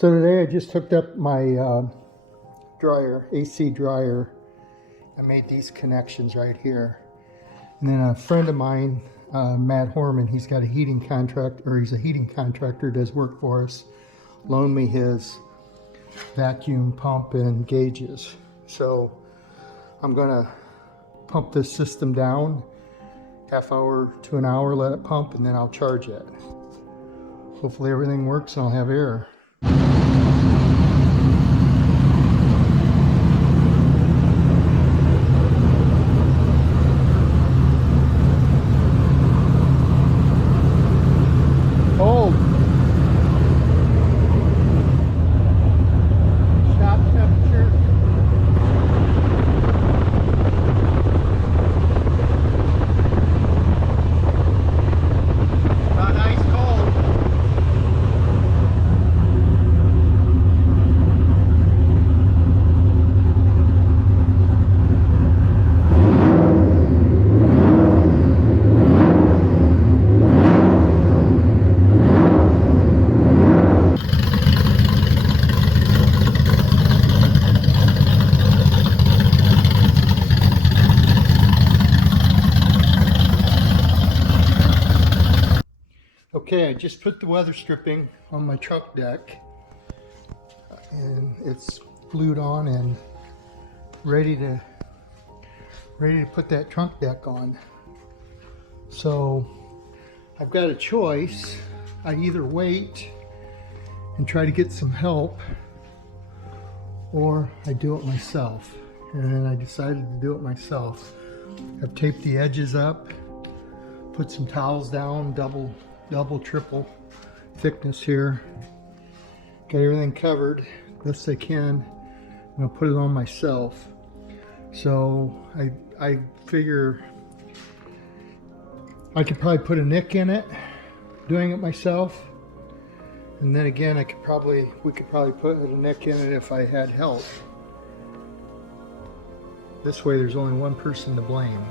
So today I just hooked up my dryer, AC dryer. I made these connections right here. And then a friend of mine, Matt Horman, he's got a heating contract, or he's a heating contractor, does work for us, loaned me his vacuum pump and gauges. So I'm gonna pump this system down, half hour to an hour, let it pump, and then I'll charge it. Hopefully everything works and I'll have air. Cold. Shop temperature. About ice cold. Okay, I just put the weather stripping on my truck deck and it's glued on and ready to put that trunk deck on. So I've got a choice. I either wait and try to get some help, or I do it myself. And then I decided to do it myself. I've taped the edges up, put some towels down, double, triple thickness here. Got everything covered best I can. I'm gonna put it on myself. So I figure I could probably put a nick in it, doing it myself. And then again, we could probably put a nick in it if I had help. This way there's only one person to blame.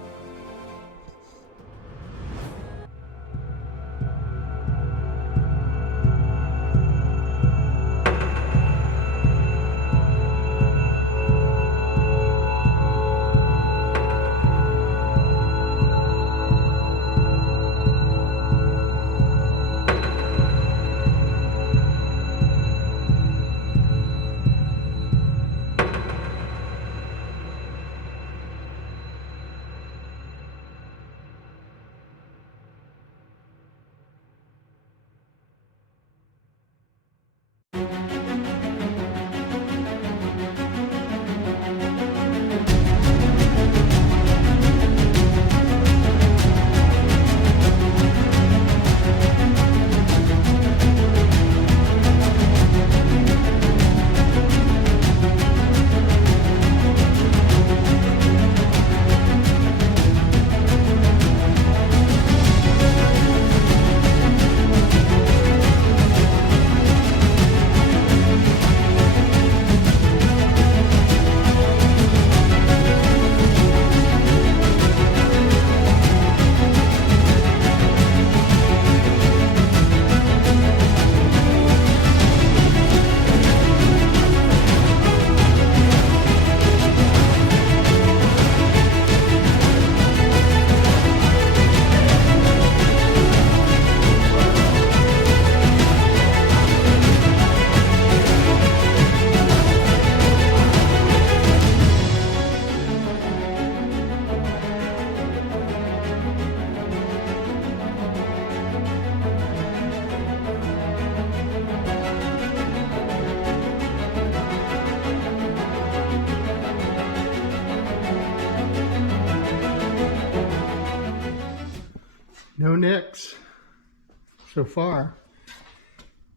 No nicks so far.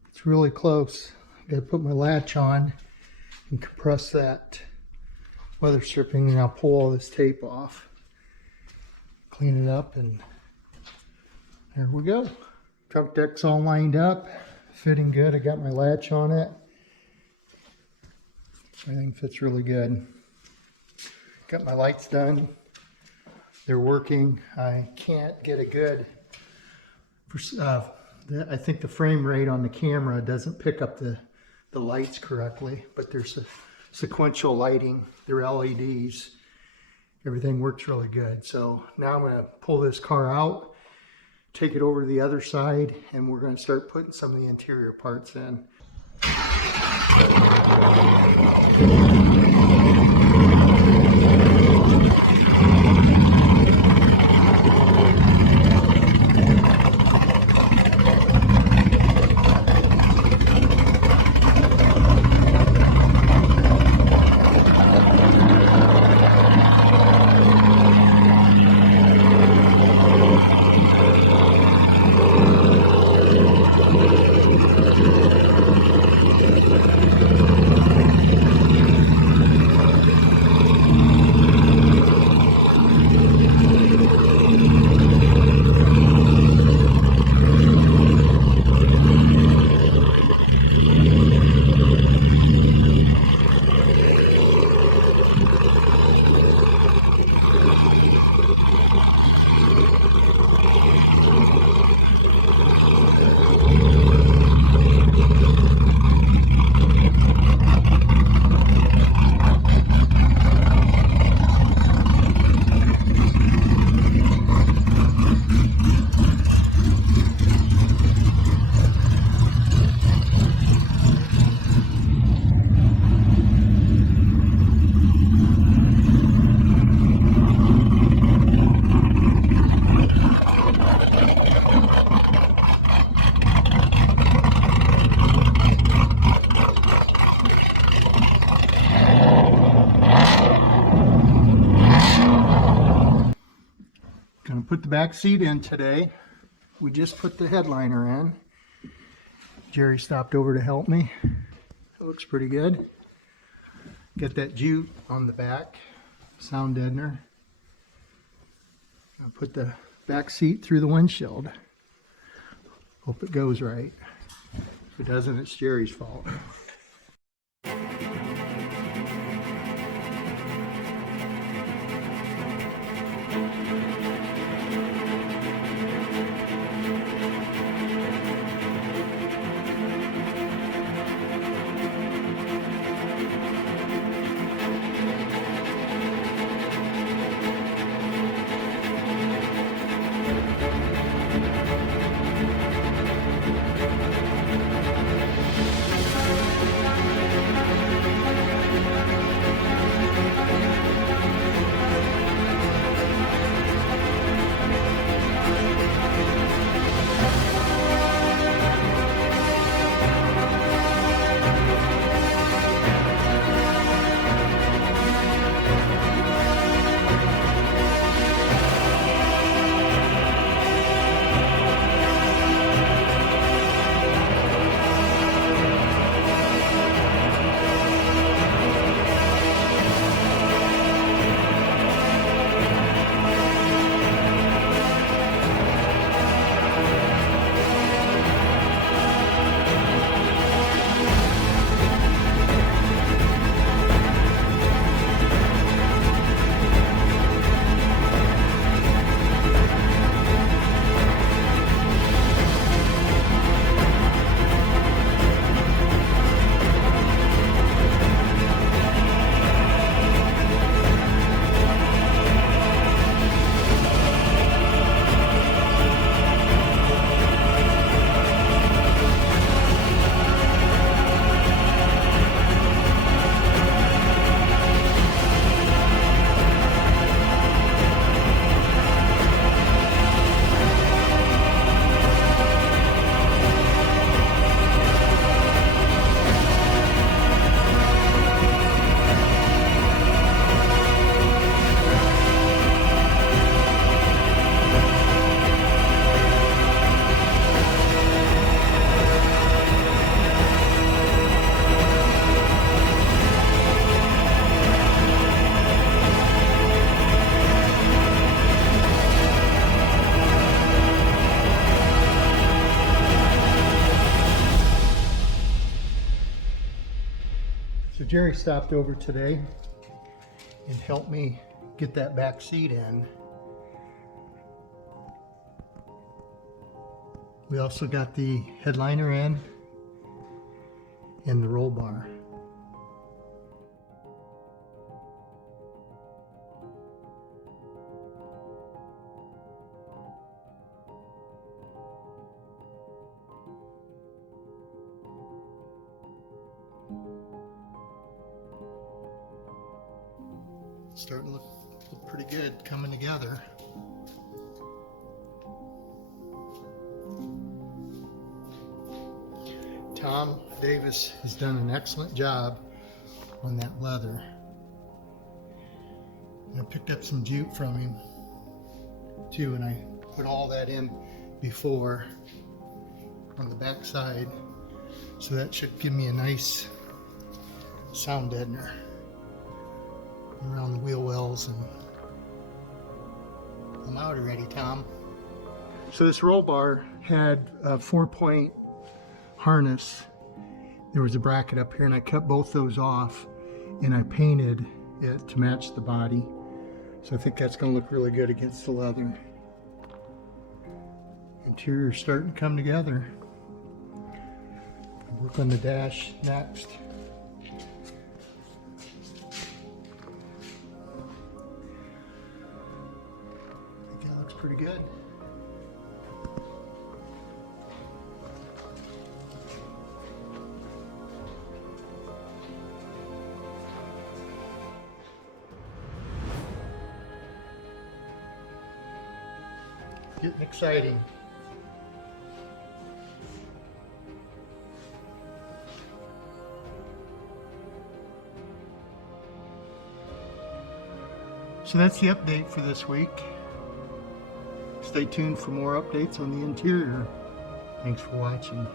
It's really close. I gotta put my latch on and compress that weather stripping, and I'll pull all this tape off, clean it up, and there we go. Truck deck's all lined up, fitting good. I got my latch on it. Everything fits really good. Got my lights done. They're working. I can't get a good, I think the frame rate on the camera doesn't pick up the the lights correctly, but there's a sequential lighting. They're LEDs. Everything works really good. So now I'm going to pull this car out, take it over to the other side, and we're going to start putting some of the interior parts in. Gonna put the back seat in today. We just put the headliner in. Jerry stopped over to help me. It looks pretty good. Get that jute on the back, sound deadener. I'll put the back seat through the windshield. Hope it goes right. If it doesn't, it's Jerry's fault. So Jerry stopped over today and helped me get that back seat in. We also got the headliner in, in the roll bar. Starting to look pretty good coming together. Tom Davis has done an excellent job on that leather. And I picked up some jute from him too, and I put all that in before on the back side, so that should give me a nice sound deadener around the wheel wells. And I'm out already, Tom. So this roll bar had a 4-point harness. There was a bracket up here, and I cut both those off and I painted it to match the body. So I think that's going to look really good against the leather. Interior's starting to come together. I'll work on the dash next. Pretty good. Getting exciting. So that's the update for this week. Stay tuned for more updates on the interior. Thanks for watching.